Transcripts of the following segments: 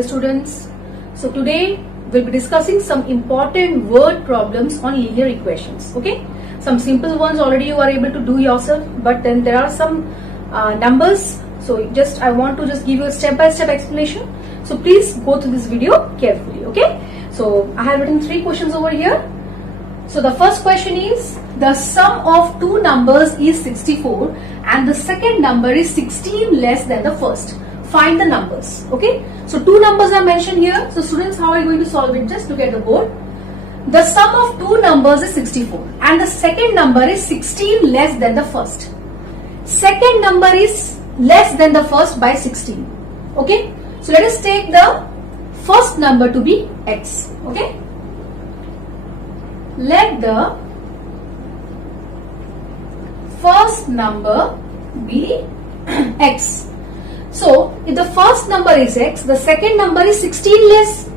dear students. So today we'll be discussing some important word problems on linear equations. Okay, some simple ones already you are able to do yourself, but then there are some numbers. So I want to just give you a step-by-step explanation. So please go through this video carefully. Okay, so I have written 3 questions over here. So the first question is, the sum of two numbers is 64 and the second number is 16 less than the first. Find the numbers. Okay, so two numbers are mentioned here. So students, how are you going to solve it? Just look at the board. The sum of two numbers is 64 and the second number is 16 less than the first. Second number is less than the first by 16. Okay, so let us take the first number to be x. Okay, let the first number be x. So if the first number is x, the second number is 16 less.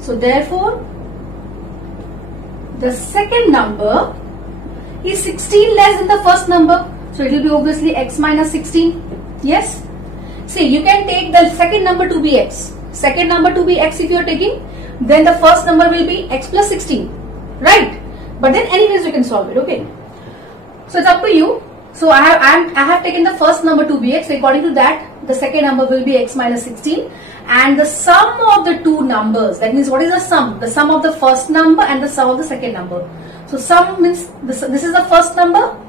So therefore the second number is 16 less than the first number. So it will be obviously x minus 16. Yes. See, you can take the second number to be x. Second number to be x if you are taking, then the first number will be x plus 16. Right? But then anyways you can solve it. Okay. So it's up to you. So I have taken the first number to be x. According to that, the second number will be x minus 16, and the sum of the two numbers, that means what is the sum? The sum of the first number and the sum of the second number. So sum means this is the first number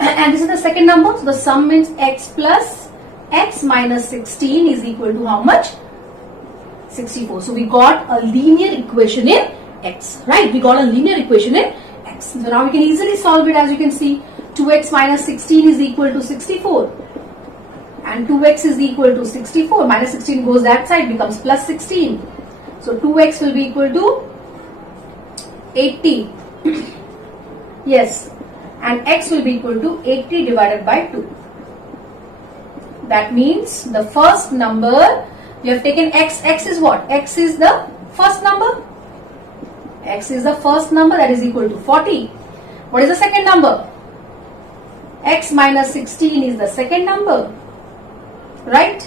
and this is the second number. So the sum means x plus x minus 16 is equal to how much? 64. So we got a linear equation in x, right? We got a linear equation in x. So now we can easily solve it. As you can see, 2x minus 16 is equal to 64. And 2x is equal to 64. Minus 16 goes that side, becomes plus 16. So 2x will be equal to 80. Yes. And x will be equal to 80 divided by 2. That means the first number, you have taken x. X is what? X is the first number. X is the first number, that is equal to 40. What is the second number? X minus 16 is the second number. Right?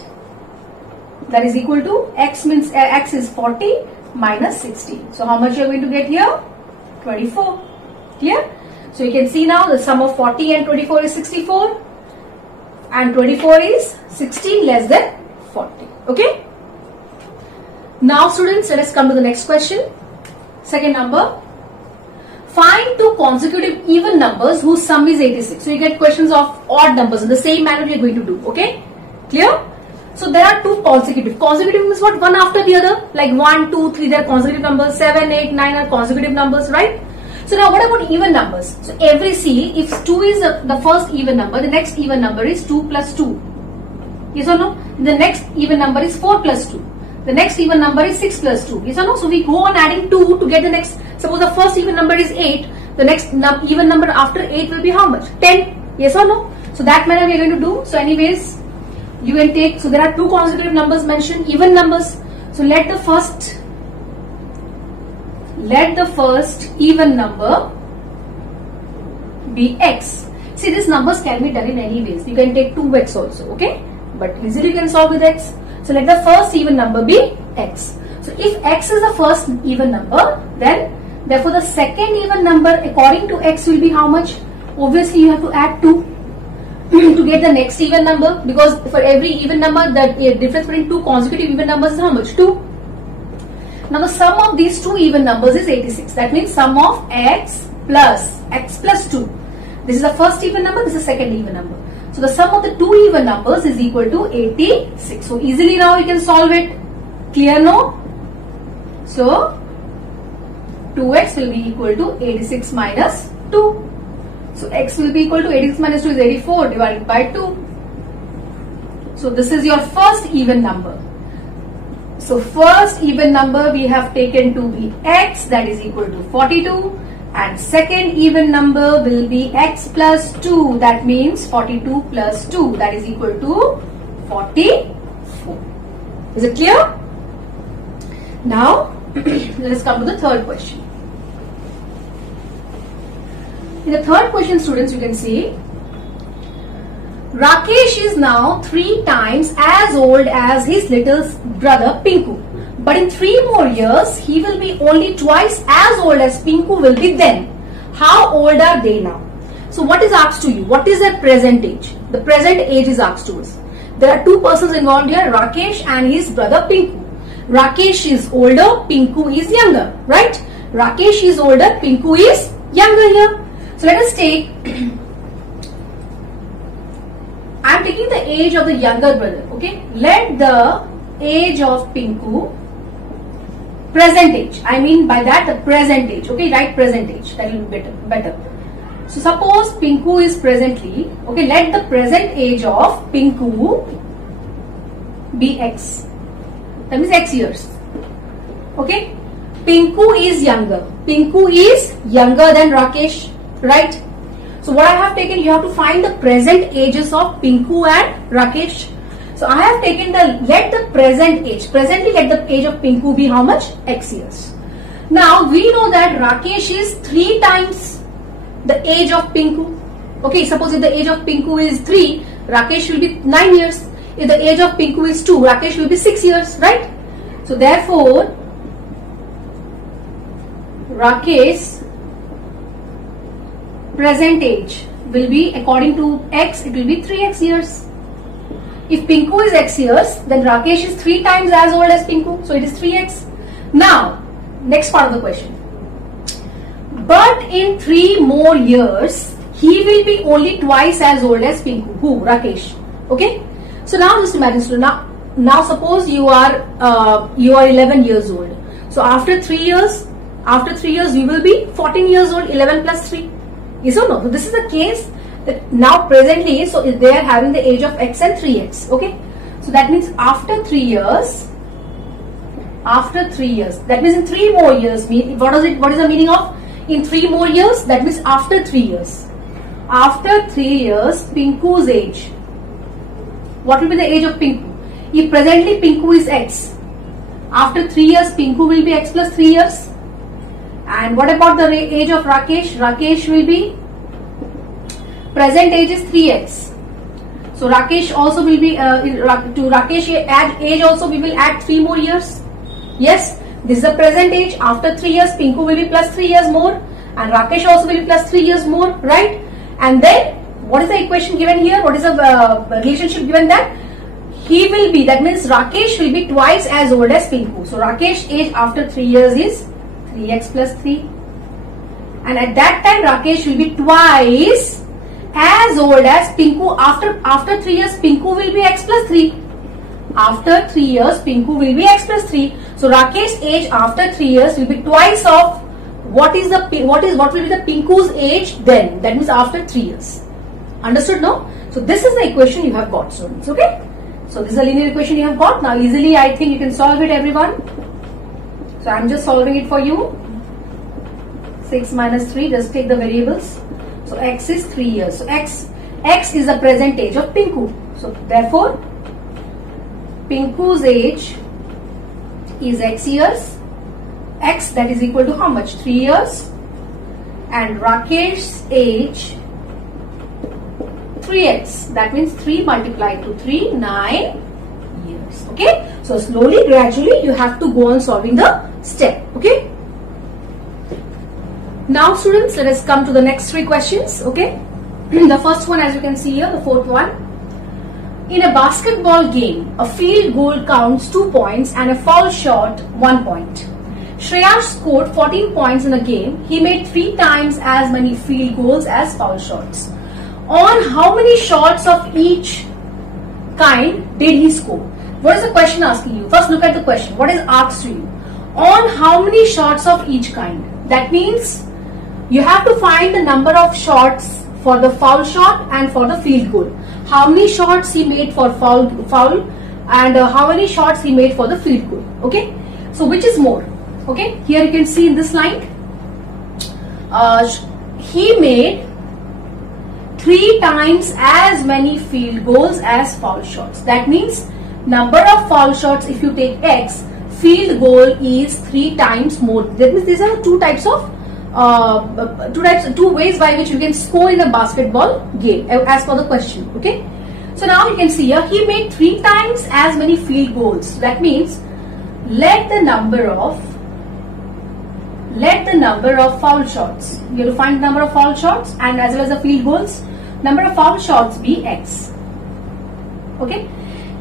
That is equal to x means x is 40 minus 16. So how much you are going to get here? 24. Clear? So you can see now the sum of 40 and 24 is 64 and 24 is 16 less than 40. Okay? Now students, let us come to the next question. Second number. Find two consecutive even numbers whose sum is 86. So you get questions of odd numbers in the same manner we are going to do. Okay? Clear? So there are two consecutive. Consecutive means what? One after the other. Like 1, 2, 3, they are consecutive numbers. 7, 8, 9 are consecutive numbers, right? So now what about even numbers? So every C, if 2 is the first even number, the next even number is 2 plus 2. Yes or no? The next even number is 4 plus 2. The next even number is 6 plus 2. Yes or no? So we go on adding 2 to get the next. Suppose the first even number is 8. The next even number after 8 will be how much? 10. Yes or no? So that manner we are going to do. So anyways, you can take, so there are two consecutive numbers mentioned, even numbers. So let the first even number be x. See, these numbers can be done in any ways. You can take 2x also, okay? But easily you can solve with x. So let the first even number be x. So if x is the first even number, then therefore the second even number according to x will be how much? Obviously you have to add 2. To get the next even number, because for every even number the difference between two consecutive even numbers is how much? 2. Now the sum of these two even numbers is 86. That means sum of x plus 2. This is the first even number, this is the second even number. So the sum of the two even numbers is equal to 86. So easily now you can solve it. Clear no? So 2x will be equal to 86 minus 2. So x will be equal to 86 minus 2 is 84 divided by 2. So this is your first even number. So first even number we have taken to be x, that is equal to 42, and second even number will be x plus 2, that means 42 plus 2, that is equal to 44. Is it clear? Now let us come to the third question. In the third question, students, you can see Rakesh is now 3 times as old as his little brother Pinku. But in 3 more years, he will be only twice as old as Pinku will be then. How old are they now? So what is asked to you? What is their present age? The present age is asked to us. There are 2 persons involved here, Rakesh and his brother Pinku. Rakesh is older, Pinku is younger, right? Rakesh is older, Pinku is younger here. So let us take, I am taking the age of the younger brother, okay? Let the age of Pinku, present age, I mean by that the present age, okay? Write present age, that will be better. So suppose Pinku is presently, okay, let the present age of Pinku be X. That means X years. Okay. Pinku is younger. Pinku is younger than Rakesh, right? So what I have taken, you have to find the present ages of Pinku and Rakesh. So I have taken let the present age, presently let the age of Pinku be how much? X years. Now we know that Rakesh is 3 times the age of Pinku. Okay, suppose if the age of Pinku is 3, Rakesh will be 9 years. If the age of Pinku is 2, Rakesh will be 6 years, right? So therefore, Rakesh present age will be, according to X, it will be 3X years. If Pinku is X years, then Rakesh is 3 times as old as Pinku. So it is 3X. Now, next part of the question. But in 3 more years, he will be only twice as old as Pinku. Who? Rakesh. Okay. So now just imagine, so now suppose you are 11 years old. So after 3 years, you will be 14 years old. 11 plus 3. Yes or no? So this is the case that now presently, so they are having the age of X and 3X. Okay. So that means after 3 years, that means in 3 more years. What is the meaning of? In 3 more years, that means after 3 years. After 3 years, Pinku's age. What will be the age of Pinku? If presently Pinku is X, after 3 years, Pinku will be X plus 3 years. And what about the age of Rakesh? Rakesh will be, present age is 3X. So Rakesh also will be, to Rakesh age also we will add 3 more years. Yes. This is the present age. After 3 years, Pinku will be plus 3 years more, and Rakesh also will be plus 3 years more, right? And then, what is the equation given here? What is the relationship given that? He will be, that means Rakesh will be twice as old as Pinku. So Rakesh age after 3 years is 3X plus 3. And at that time, Rakesh will be twice as old as Pinku. After 3 years, Pinku will be X plus 3. After 3 years, Pinku will be X plus 3. So Rakesh's age after 3 years will be twice of what will be the Pinku's age then. That means after 3 years. Understood, no? So this is the equation you have got, students. Okay. So this is a linear equation you have got. Now easily I think you can solve it, everyone. So I am just solving it for you. 6 minus 3. Just take the variables. So X is 3 years. So X is the present age of Pinku. So therefore, Pinku's age is X years. X, that is equal to how much? 3 years. And Rakesh's age 3X. That means 3 multiplied to 3, 9 years. Okay. So slowly, gradually, you have to go on solving the step. Okay. Now students, let us come to the next 3 questions. Okay. The first one, as you can see here, the 4th one. In a basketball game, a field goal counts 2 points and a foul shot 1 point. Shreyash scored 14 points in a game. He made 3 times as many field goals as foul shots. On how many shots of each kind did he score? What is the question asking you? First look at the question. What is asked to you? On how many shots of each kind? That means you have to find the number of shots for the foul shot and for the field goal. How many shots he made for foul and how many shots he made for the field goal. Okay. So which is more? Okay. Here you can see in this line. He made 3 times as many field goals as foul shots. That means number of foul shots, if you take X, field goal is 3 times more. That means these are 2 types of 2 ways by which you can score in a basketball game as per the question. Okay. So now you can see here he made 3 times as many field goals. That means let the number of foul shots. You have to find the number of foul shots and as well as the field goals. Number of foul shots be X. Okay.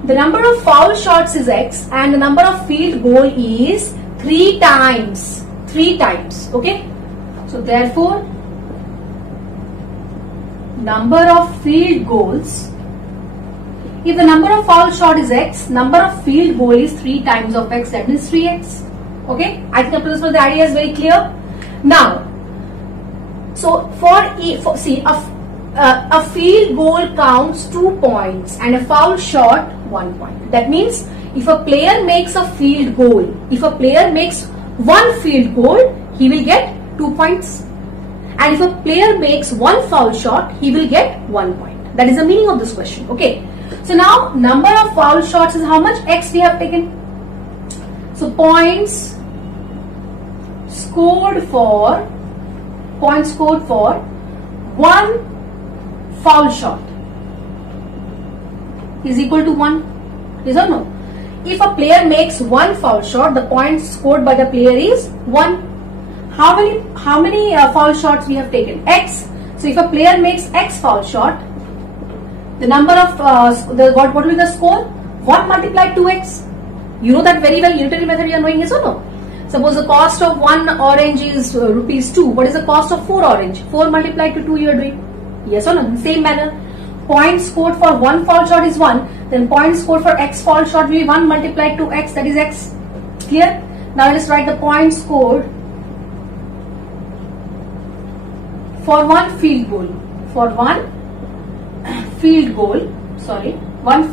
The number of foul shots is X and the number of field goal is 3 times. 3 times. Okay. So therefore, number of field goals, if the number of foul shot is X, number of field goal is 3 times of X, that means 3X. Okay. I think up to this point the idea is very clear. Now, so see a field goal counts 2 points and a foul shot 1 point. That means if a player makes a field goal, if a player makes 1 field goal, he will get 2 points. And if a player makes 1 foul shot, he will get 1 point. That is the meaning of this question. Okay. So now number of foul shots is how much? X we have taken. So points scored for 1 foul shot is equal to 1. Yes or no? If a player makes 1 foul shot, the points scored by the player is 1. How many foul shots we have taken? X. So if a player makes X foul shot, the number of what will be the score? 1 multiplied 2x. You know that very well. Unitary method you are knowing, yes or no? Suppose the cost of 1 orange is rupees 2. What is the cost of 4 orange? 4 multiplied to 2 you are doing. Yes or no? In the same manner. Points scored for 1 foul shot is 1. Then points scored for X foul shot will be 1 multiplied to X, that is X. Clear? Now let us write the points scored for 1 field goal. For 1 field goal. For 1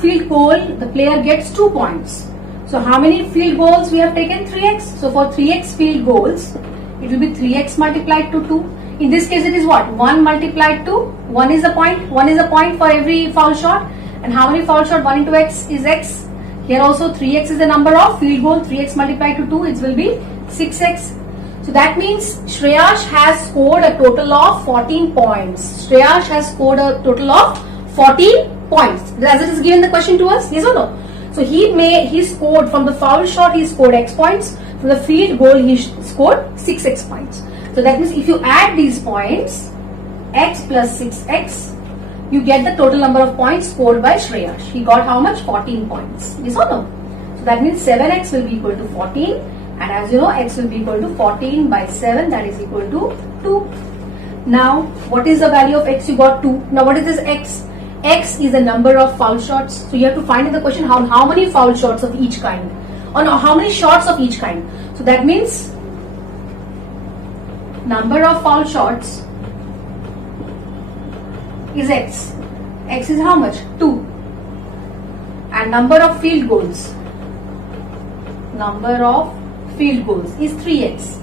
field goal, the player gets 2 points. So how many field goals we have taken? 3x. So for 3x field goals, it will be 3x multiplied to 2. In this case, it is what? 1 multiplied to 1 is a point. 1 is a point for every foul shot. And how many foul shot? 1 into x is x. Here also 3x is the number of field goal. 3x multiplied to 2, it will be 6x. So that means Shreyash has scored a total of 14 points. Shreyash has scored a total of 14 points. As it is given the question to us, yes or no? So he scored from the foul shot, he scored x points. From the field goal, he scored 6x points. So that means if you add these points, x plus 6x, you get the total number of points scored by Shreyash. He got how much? 14 points. Yes or no? So that means 7x will be equal to 14. And as you know, x will be equal to 14 by 7, that is equal to 2. Now, what is the value of x? You got 2. Now, what is this x? X is the number of foul shots. So, you have to find in the question how many foul shots of each kind. Or no, how many shots of each kind. So, that means number of foul shots is x. X is how much? 2. And number of field goals. Number of field goals is 3x.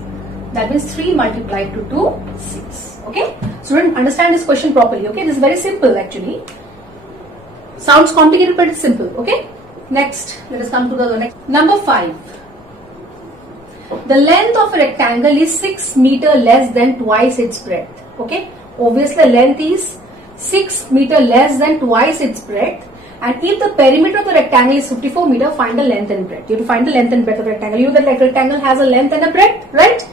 That means 3 multiplied to 2, 6. Okay. Student, understand this question properly. Okay. This is very simple actually. Sounds complicated but it's simple. Okay. Next, let us come to the next. Number 5. The length of a rectangle is 6 meter less than twice its breadth. Okay. Obviously, length is 6 meter less than twice its breadth. And if the perimeter of the rectangle is 54 meter, find the length and breadth. You have to find the length and breadth of the rectangle. You know that rectangle has a length and a breadth, right?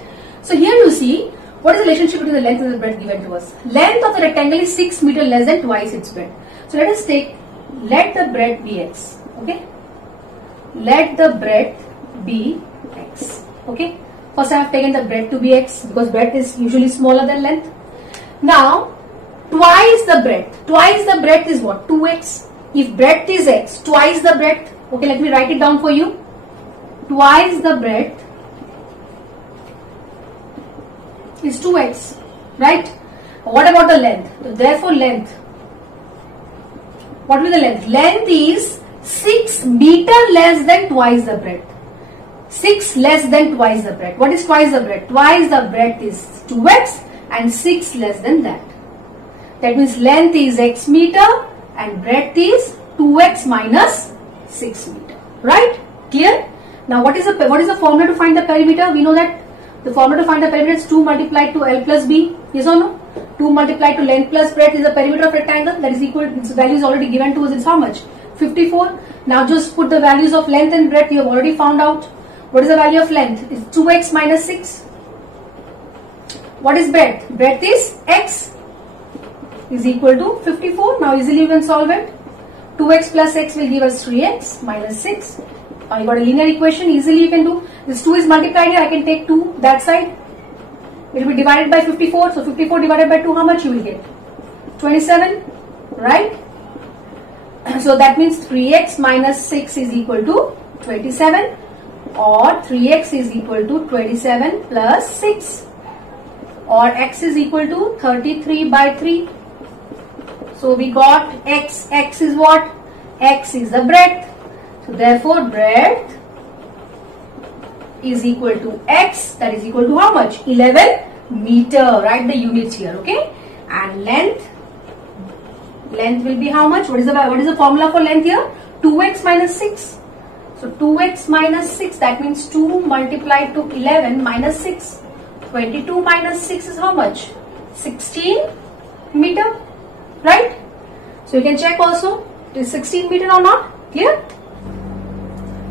So here you see, what is the relationship between the length and the breadth given to us? Length of the rectangle is 6 meter less than twice its breadth. So let us take, let the breadth be x. Okay? Let the breadth be x. Okay? First I have taken the breadth to be x because breadth is usually smaller than length. Now, twice the breadth. Twice the breadth is what? 2x. If breadth is x, twice the breadth. Okay, let me write it down for you. Twice the breadth is 2x. Right? What about the length? So therefore, length. What will be the length? Length is 6 meter less than twice the breadth. 6 less than twice the breadth. What is twice the breadth? Twice the breadth is 2x and 6 less than that. That means length is x meter and breadth is 2x minus 6 meter. Right? Clear? Now what is the formula to find the perimeter? We know that the formula to find the perimeter is 2 multiplied to L plus B. Yes or no? 2 multiplied to length plus breadth is the perimeter of rectangle. That is equal, its value is already given to us. It's how much? 54. Now just put the values of length and breadth. You have already found out. What is the value of length? It's 2x minus 6. What is breadth? Breadth is x is equal to 54. Now easily you can solve it. 2x plus x will give us 3x minus 6. Now you got a linear equation. Easily you can do. This 2 is multiplied here. I can take 2 that side. It will be divided by 54. So 54 divided by 2, how much you will get? 27. Right? So that means 3x minus 6 is equal to 27. Or 3x is equal to 27 plus 6. Or x is equal to 33 by 3. So we got x. X is what? X is the breadth. So therefore breadth is equal to x. That is equal to how much? 11 meter. Write the units here, okay? And length will be how much? What is the formula for length here? 2x minus 6. So 2x minus 6, that means 2 multiplied to 11 minus 6. 22 minus 6 is how much? 16 meter. Right? So you can check also. It is 16 meter or not? Clear?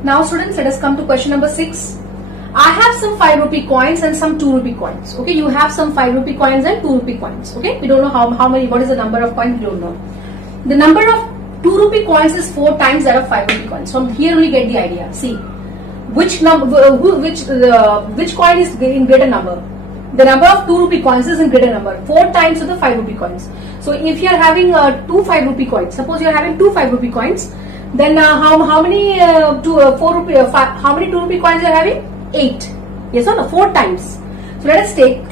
Now students, let us come to question number 6. I have some 5 rupee coins and some 2 rupee coins. Okay, you have some 5 rupee coins and 2 rupee coins. Okay, we don't know how many, what is the number of coins, we don't know. The number of 2 rupee coins is 4 times that of 5 rupee coins. From here we get the idea. See, which coin is in greater number? The number of 2 rupee coins is in greater number. 4 times of the 5 rupee coins. So if you are having 2 5 rupee coins, suppose you are having 2 5 rupee coins, then how many 2 rupee coins you are having? 8. Yes or no? 4 times. So let us take.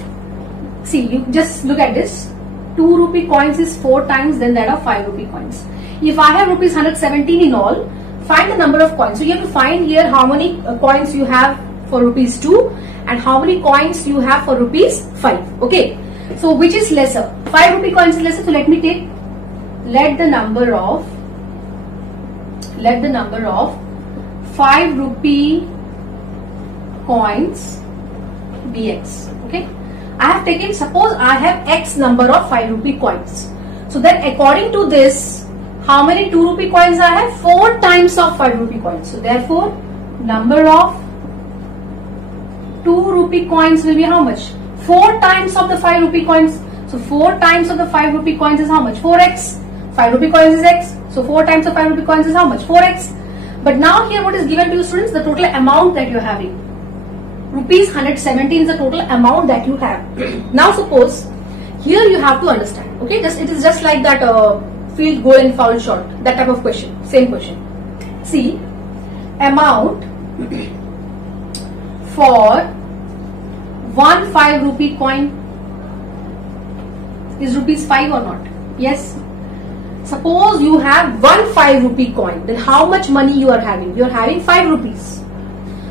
See, you just look at this. 2 rupee coins is 4 times than that of 5 rupee coins. If I have rupees 117 in all, find the number of coins. So you have to find here how many coins you have for rupees 2 and how many coins you have for rupees 5. Okay. So which is lesser? 5 rupee coins is lesser. So let me take. Let the number of 5 rupee coins be x. Okay. I have taken, suppose I have x number of 5 rupee coins. So then according to this, how many 2 rupee coins I have? 4 times of 5 rupee coins. So therefore, number of 2 rupee coins will be how much? 4 times of the 5 rupee coins. So 4 times of the 5 rupee coins is how much? 4x. 5 rupee coins is x. So 4 times of 5 rupee coins is how much? 4x. But now here what is given to you students? The total amount that you are having. Rupees 117 is the total amount that you have. Now suppose, here you have to understand. Okay, it is just like that field goal and foul shot. That type of question. Same question. See, amount for 1 5 rupee coin is rupees 5 or not? Yes. Suppose you have 1 5 rupee coin. Then how much money you are having? You are having 5 rupees.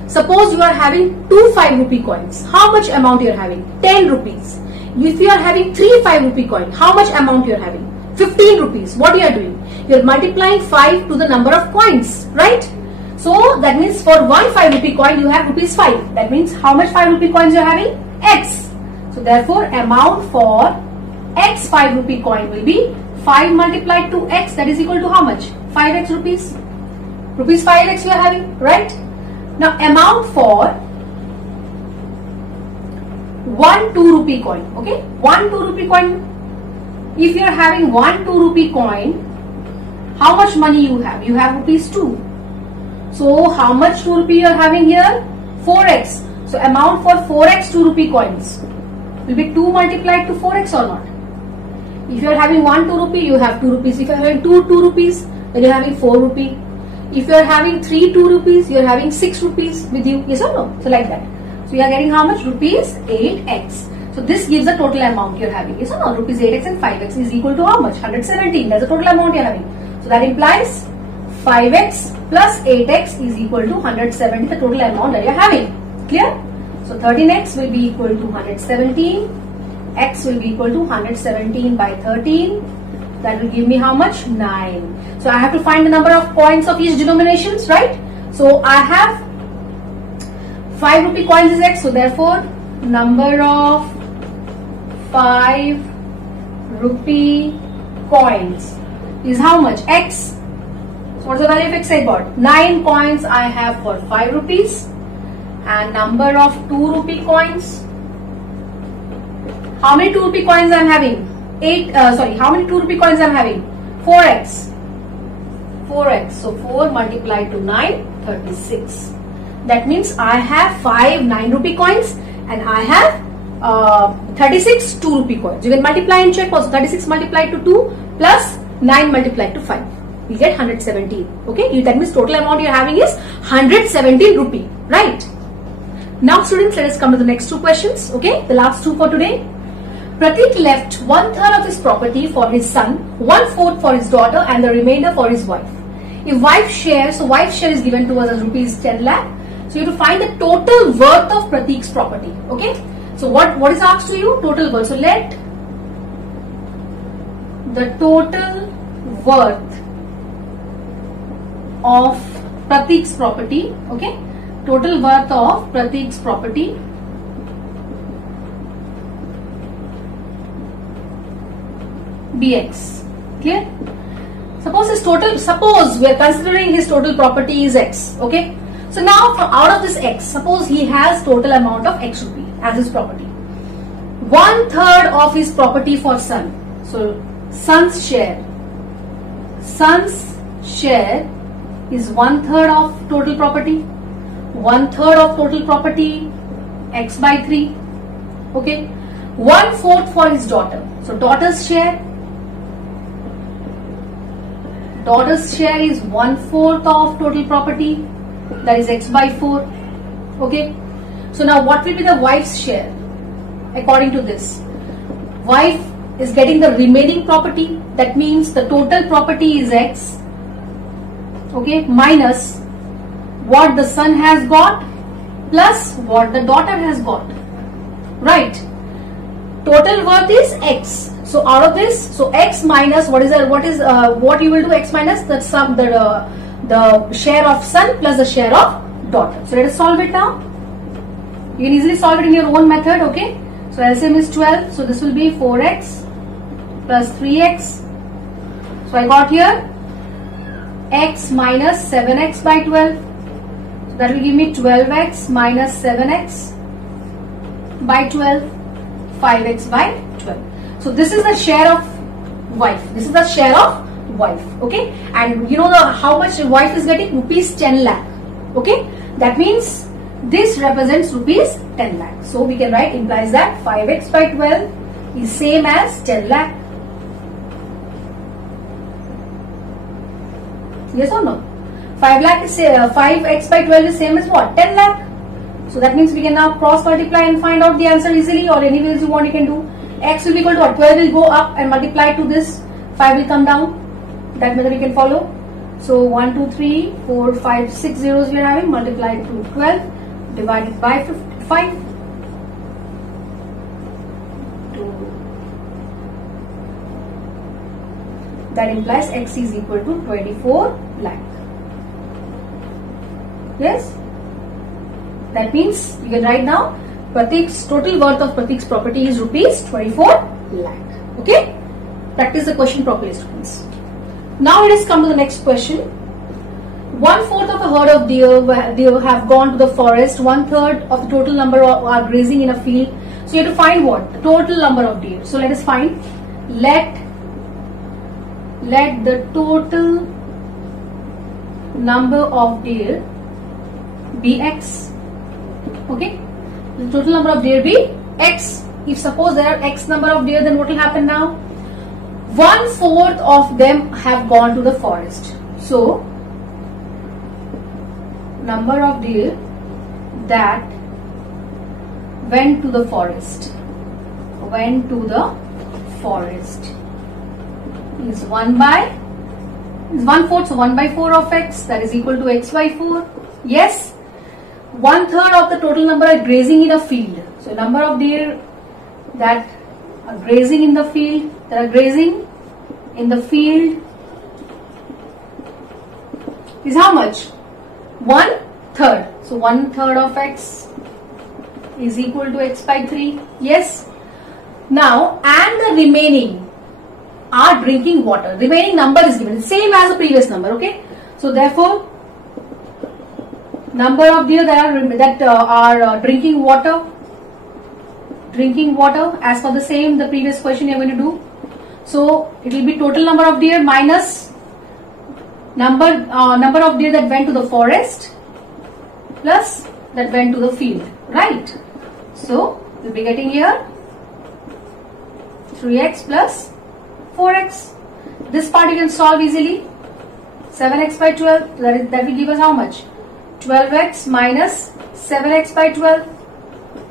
Suppose you are having 2 5 rupee coins. How much amount you are having? 10 rupees. If you are having 3 5 rupee coin, how much amount you are having? 15 rupees. What you are doing? You are multiplying 5 to the number of coins, right? So that means for 1 5 rupee coin you have rupees 5. That means how much 5 rupee coins you are having? X. So therefore amount for x 5 rupee coin will be 5 multiplied to x, that is equal to how much? 5x rupees. Rupees 5x you are having, right? Now amount for 1 2 rupee coin. Okay, 1 2 rupee coin. If you are having 1 2 rupee coin, how much money you have? You have rupees 2. So how much 2 rupee you are having here? 4x. So amount for 4x 2 rupee coins will be 2 multiplied to 4x or not? If you are having 1 2 rupee, you have 2 rupees. If you are having 2 2 rupees, then you are having 4 rupee. If you are having 3 2 rupees, you are having 6 rupees with you. Yes or no? So like that. So you are getting how much? Rupees 8x. So this gives the total amount you are having. Yes or no? Rupees 8x and 5x is equal to how much? 117. That's the total amount you are having. So that implies 5x plus 8x is equal to 170, the total amount that you are having. Clear? So 13x will be equal to 117. X will be equal to 117 by 13. That will give me how much? 9. So I have to find the number of coins of each denominations, right? So I have 5 rupee coins is x. So therefore, number of 5 rupee coins is how much? X. So what's the value of X I got? 9 coins I have for 5 rupees. And number of 2 rupee coins. How many 2 rupee coins I am having? How many 2 rupee coins I am having? 4x. 4x. So 4 multiplied to 9, 36. That means I have 5 9 rupee coins and I have 36 2 rupee coins. You can multiply and check also. 36 multiplied to 2 plus 9 multiplied to 5. You get 117. Okay. That means total amount you are having is 117 rupee. Right. Now students, let us come to the next two questions. Okay. The last two for today. Pratik left 1/3 of his property for his son, 1/4 for his daughter and the remainder for his wife. If wife share, so wife share is given to us as rupees 10 lakh. So you have to find the total worth of Pratik's property. Okay. So what is asked to you? Total worth. So let the total worth of Pratik's property. Okay. Total worth of Pratik's property BX. Clear? Suppose we are considering his total property is X. Okay. So now from out of this X, suppose he has total amount of X rupee as his property. 1/3 of his property for son. So son's share. Son's share is 1/3 of total property. 1/3 of total property X by 3. Okay. 1/4 for his daughter. So daughter's share. Daughter's share is 1/4 of total property, that is X by 4. Okay. So now what will be the wife's share? According to this, wife is getting the remaining property. That means the total property is X. Okay. Minus what the son has got plus what the daughter has got. Right. Total worth is X. So out of this, so X minus what you will do? X minus the sum, the share of son plus the share of daughter. So let us solve it now. You can easily solve it in your own method. Okay. So LCM is 12. So this will be 4x plus 3x. So I got here x minus 7x by 12. So that will give me 12x minus 7x by 12. 5x by 12. So this is the share of wife. This is the share of wife. Okay. And you know how much wife is getting? Rupees 10 lakh. Okay. That means this represents rupees 10 lakh. So we can write implies that 5x by 12 is same as 10 lakh. Yes or no? 5x by 12 is same as what? 10 lakh. So that means we can now cross multiply and find out the answer easily, or any ways you want you can do. X will be equal to what? 12 will go up and multiply to this. 5 will come down. That method we can follow. So 1, 2, 3, 4, 5, 6 zeros we are having multiplied to 12 divided by 5. That implies X is equal to 24 lakh. Yes? That means you can write now Pratik's total worth of Pratik's property is rupees 24 lakh. Okay? Practice the question properly, students. Now let us come to the next question. 1/4 of a herd of deer have gone to the forest. 1/3 of the total number are grazing in a field. So you have to find what? The total number of deer. So let us find. Let the total number of deer be X. Okay, the total number of deer be X. If suppose there are X number of deer, then what will happen now? 1/4 of them have gone to the forest. So number of deer that went to the forest is 1/4. So 1/4 of X, that is equal to X by 4. Yes. 1/3 of the total number are grazing in a field. So number of deer that are grazing in the field, is how much? 1/3. So 1/3 of X is equal to X by 3. Yes. Now and the remaining are drinking water. Remaining number is given, same as the previous number. Okay, so therefore, number of deer that are drinking water as per the same the previous question you are going to do. So it will be total number of deer minus number of deer that went to the forest plus that went to the field, right? So we'll be getting here 3x plus 4x. This part you can solve easily. 7x by 12, that will give us how much? 12x minus 7x by 12.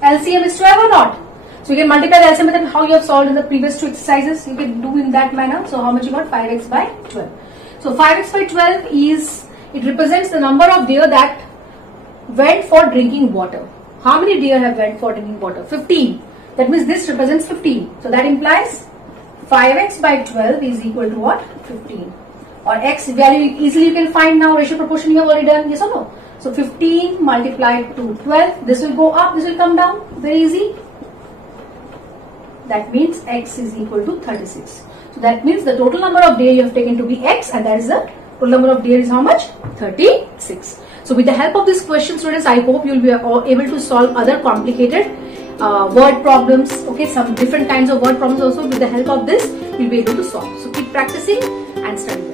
LCM is 12 or not? So you can multiply the LCM with how you have solved in the previous two exercises. You can do in that manner. So how much you got? 5x by 12. So 5x by 12 it represents the number of deer that went for drinking water. How many deer have went for drinking water? 15. That means this represents 15. So that implies 5x by 12 is equal to what? 15. Or x value easily you can find now. Ratio proportion you have already done. Yes or no? So 15 multiplied to 12. This will go up. This will come down. Very easy. That means x is equal to 36. So that means the total number of deer you have taken to be x, and that is the total number of deer is how much? 36. So with the help of this question, students, I hope you will be able to solve other complicated word problems. Okay, some different kinds of word problems also. With the help of this, you will be able to solve. So keep practicing and study.